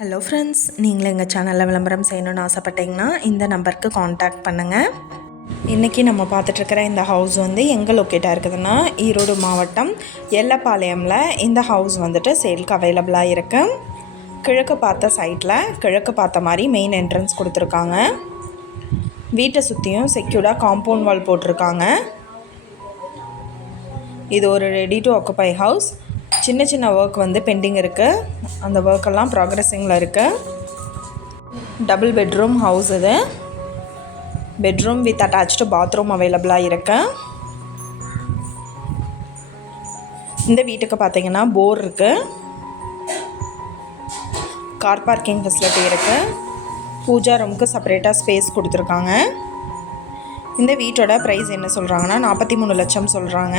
Hello friends நீங்களும் எங்கள் சேனலில் விளம்பரம் செய்யணும்னு ஆசைப்பட்டீங்கன்னா இந்த நம்பருக்கு காண்டாக்ட் பண்ணுங்கள் இன்றைக்கி நம்ம பார்த்துட்ருக்கிற இந்த ஹவுஸ் வந்து எங்கே லொக்கேட்டாக இருக்குதுன்னா ஈரோடு மாவட்டம் எல்லப்பாளையமில் இந்த ஹவுஸ் வந்துட்டு சேலுக்கு அவைலபிளாக இருக்குது கிழக்கு பார்த்த சைட்டில் கிழக்கு பார்த்த மாதிரி மெயின் என்ட்ரன்ஸ் கொடுத்துருக்காங்க. வீட்டை சுற்றியும் செக்யூர்டாக காம்பவுண்ட் வால் போட்டிருக்காங்க. இது ஒரு ரெடி டு ஆக்குப்பை ஹவுஸ் சின்ன சின்ன ஒர்க் வந்து பெண்டிங் இருக்குது அந்த ஒர்க்கெல்லாம் ப்ராக்ரஸிங்கில் இருக்குது டபுள் பெட்ரூம் ஹவுஸ் இது. பெட்ரூம் வித் அட்டாச்டு பாத்ரூம் அவைலபிளாக இருக்கு. இந்த வீட்டுக்கு பார்த்தீங்கன்னா போர் இருக்குது கார் பார்க்கிங் ஃபெசிலிட்டி இருக்குது பூஜா ரூமுக்கு செப்பரேட்டாக ஸ்பேஸ் கொடுத்துருக்காங்க. இந்த வீட்டோட ப்ரைஸ் என்ன சொல்கிறாங்கன்னா நாற்பத்தி மூணு லட்சம் சொல்கிறாங்க